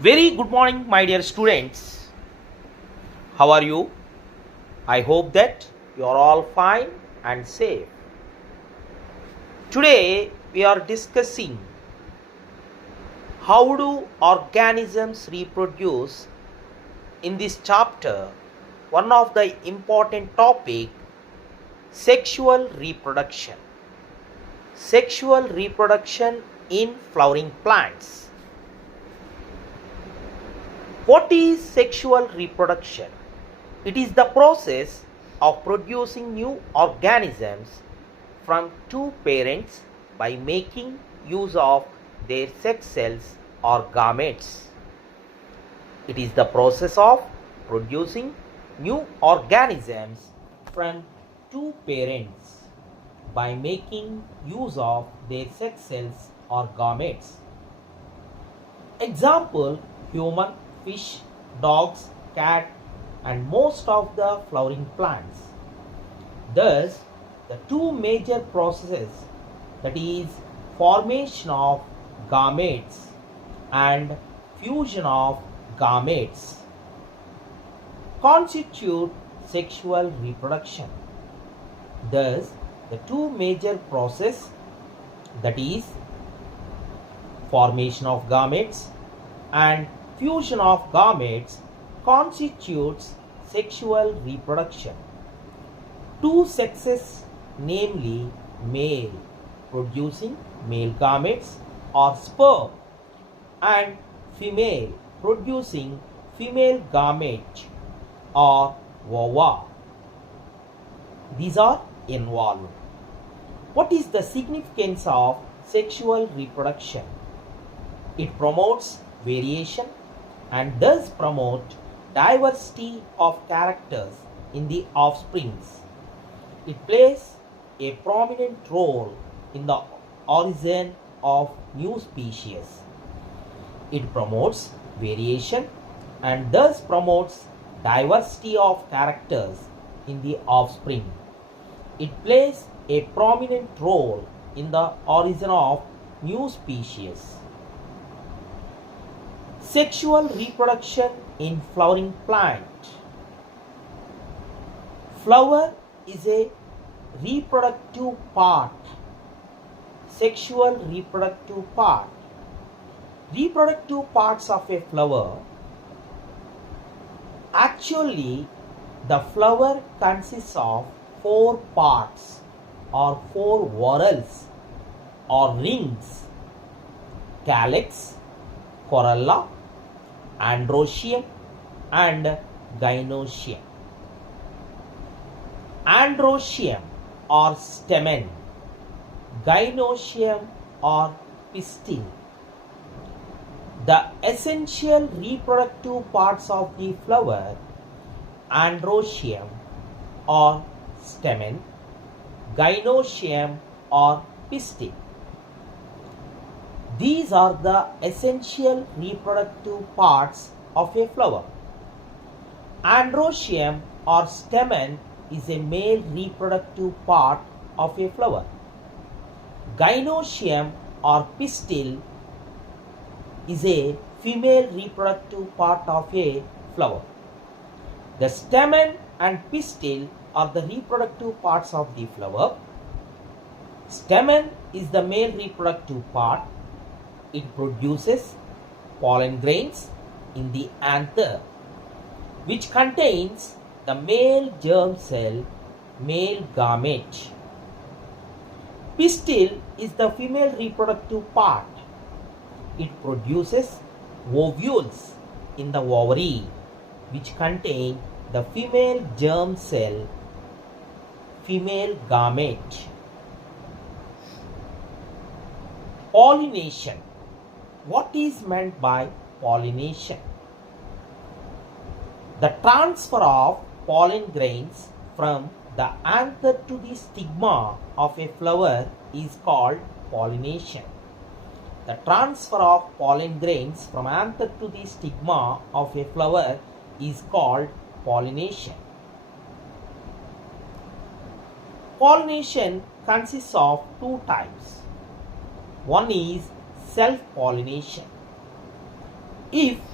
Very good morning, my dear students. How are you? I hope that you are all fine and safe. Today we are discussing how do organisms reproduce. In this chapter, one of the important topic, sexual reproduction. Sexual reproduction in flowering plants. What is sexual reproduction? It is the process of producing new organisms from two parents by making use of their sex cells or gametes. It is the process of producing new organisms from two parents by making use of their sex cells or gametes. Example: human, fish, dogs, cat, and most of the flowering plants. Thus, the two major processes, that is formation of gametes and fusion of gametes, constitute sexual reproduction. Thus, the two major processes, that is formation of gametes and fusion of gametes, constitutes sexual reproduction. Two sexes, namely male producing male gametes or sperm and female producing female gametes or ova, these are involved. What is the significance of sexual reproduction? It promotes variation and thus promote diversity of characters in the offsprings. It plays a prominent role in the origin of new species. It promotes variation and thus promotes diversity of characters in the offspring. It plays a prominent role in the origin of new species. Sexual reproduction in flowering plant. Flower is a reproductive part. Sexual reproductive part. Reproductive parts of a flower. Actually, the flower consists of four parts or four whorls or rings: calyx, corolla, androecium and gynoecium. Androecium or stamen, gynoecium or pistil. The essential reproductive parts of the flower, androecium or stamen, gynoecium or pistil. These are the essential reproductive parts of a flower. Androecium or stamen is a male reproductive part of a flower. Gynoecium or pistil is a female reproductive part of a flower. The stamen and pistil are the reproductive parts of the flower. Stamen is the male reproductive part. It produces pollen grains in the anther, which contains the male germ cell, male gamete. Pistil is the female reproductive part. It produces ovules in the ovary, which contain the female germ cell, female gamete. Pollination. What is meant by pollination? The transfer of pollen grains from the anther to the stigma of a flower is called pollination. The transfer of pollen grains from anther to the stigma of a flower is called pollination. Pollination consists of two types. One is self-pollination. If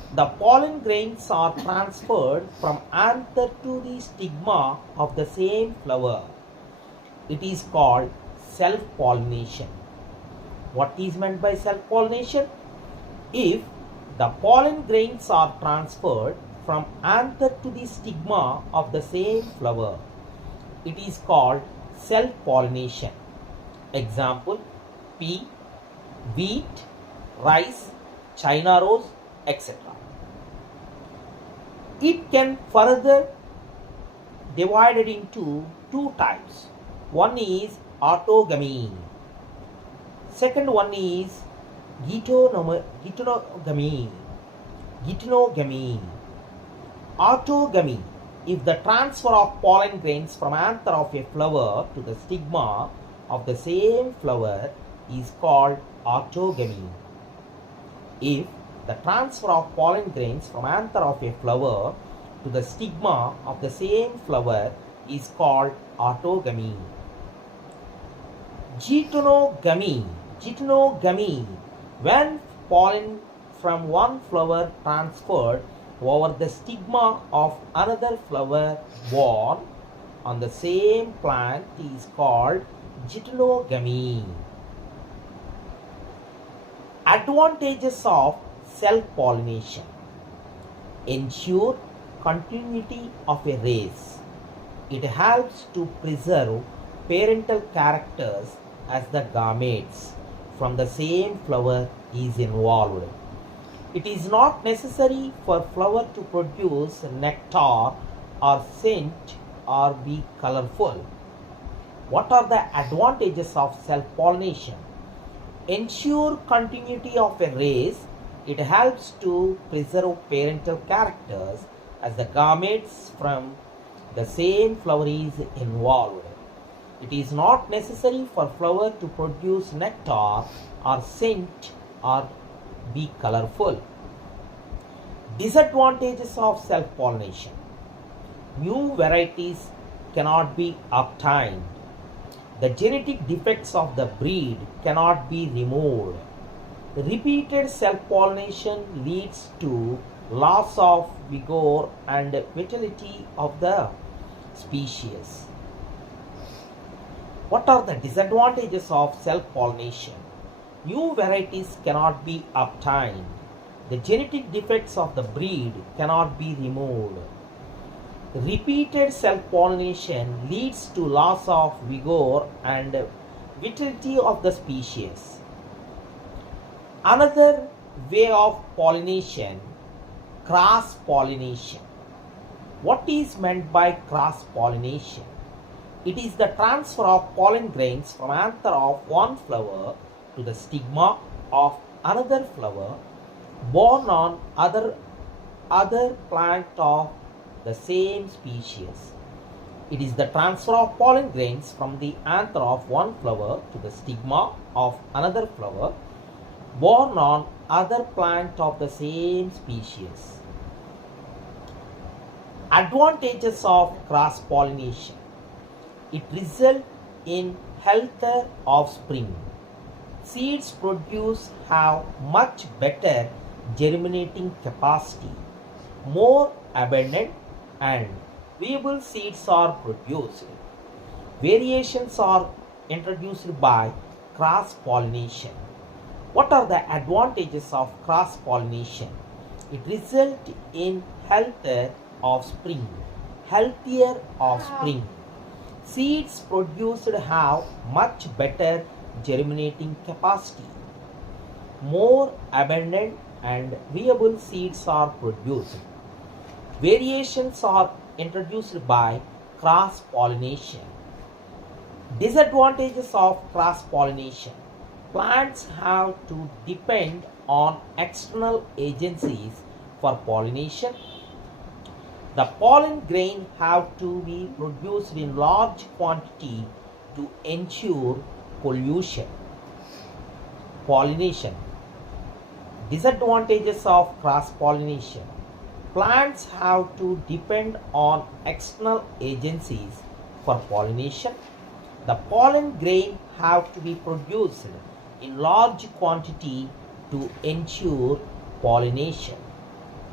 The pollen grains are transferred from anther to the stigma of the same flower. It is called self-pollination. What is meant by self-pollination? If the pollen grains are transferred from anther to the stigma of the same flower, it is called self-pollination. Example: pea, wheat, rice, China rose, etc. It can further divided into two types. One is autogamy. Second one is geitonogamy. Autogamy: if the transfer of pollen grains from anther of a flower to the stigma of the same flower is called autogamy. If the transfer of pollen grains from anther of a flower to the stigma of the same flower is called autogamy. Geitonogamy: when pollen from one flower transferred over the stigma of another flower born on the same plant is called geitonogamy. Advantages of self-pollination: ensure continuity of a race. It helps to preserve parental characters as the gametes from the same flower is involved. It is not necessary for flower to produce nectar or scent or be colorful. What are the advantages of self-pollination? Ensure continuity of a race. It helps to preserve parental characters as the gametes from the same flower is involved. It is not necessary for flower to produce nectar or scent or be colorful. Disadvantages of self-pollination: new varieties cannot be obtained. The genetic defects of the breed cannot be removed. Repeated self-pollination leads to loss of vigor and vitality of the species. What are the disadvantages of self-pollination? New varieties cannot be obtained. The genetic defects of the breed cannot be removed. Repeated self-pollination leads to loss of vigor and vitality of the species. Another way of pollination: cross-pollination. What is meant by cross-pollination? It is the transfer of pollen grains from anther of one flower to the stigma of another flower born on other plant of the same species. It is the transfer of pollen grains from the anther of one flower to the stigma of another flower born on other plant of the same species. Advantages of cross-pollination: it results in healthier offspring. Seeds produced have much better germinating capacity. More abundant and viable seeds are produced. Variations are introduced by cross-pollination. What are the advantages of cross-pollination? It results in healthier offspring. Seeds produced have much better germinating capacity. More abundant and viable seeds are produced. Variations are introduced by cross-pollination. Disadvantages of cross-pollination: plants have to depend on external agencies for pollination. The pollen grain have to be produced in large quantity to ensure pollination. Disadvantages of cross-pollination: plants have to depend on external agencies for pollination. The pollen grain have to be produced in large quantity to ensure pollination.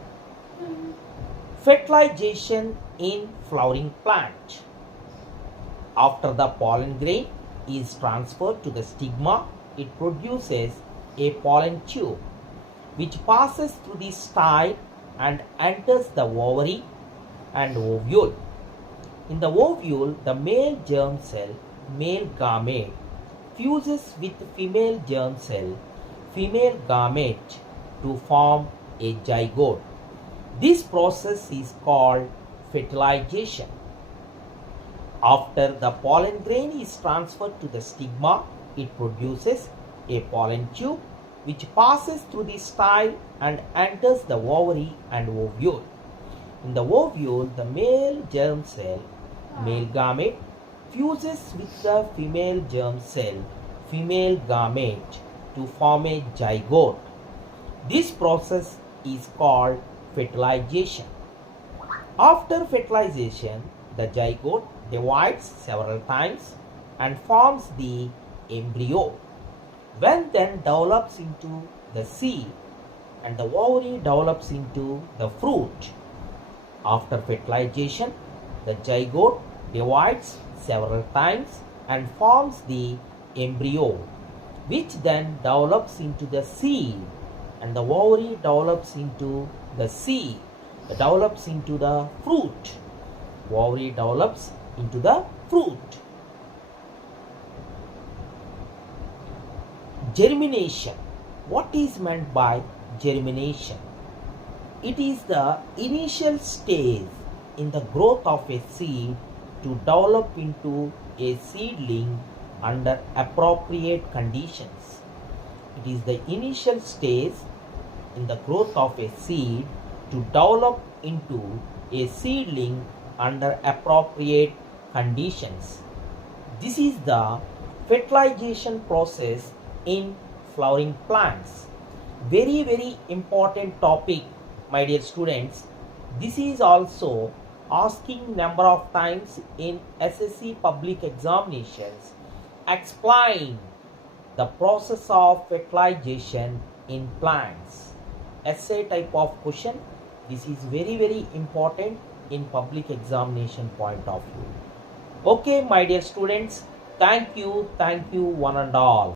Fertilization in flowering plant. After the pollen grain is transferred to the stigma, it produces a pollen tube which passes through the style and enters the ovary and ovule. In the ovule, the male germ cell, male gamete, fuses with female germ cell, female gamete, to form a zygote. This process is called fertilization. After the pollen grain is transferred to the stigma, it produces a pollen tube which passes through the style and enters the ovary and ovule. In the ovule, the male germ cell, male gamete, fuses with the female germ cell, female gamete, to form a zygote. This process is called fertilization. After fertilization, the zygote divides several times and forms the embryo, when then develops into the seed and the ovary develops into the fruit. After fertilization, the zygote divides several times and forms the embryo, which then develops into the seed and the ovary develops into the seed, develops into the fruit. Ovary develops into the fruit. Germination. What is meant by germination? It is the initial stage in the growth of a seed to develop into a seedling under appropriate conditions. It is the initial stage in the growth of a seed to develop into a seedling under appropriate conditions. This is the fertilization process in flowering plants. Very important topic, my dear students. This is also asking number of times in SSC public examinations. Explain the process of fertilization in plants. Essay type of question. This is very important in public examination point of view. Okay, my dear students, thank you one and all.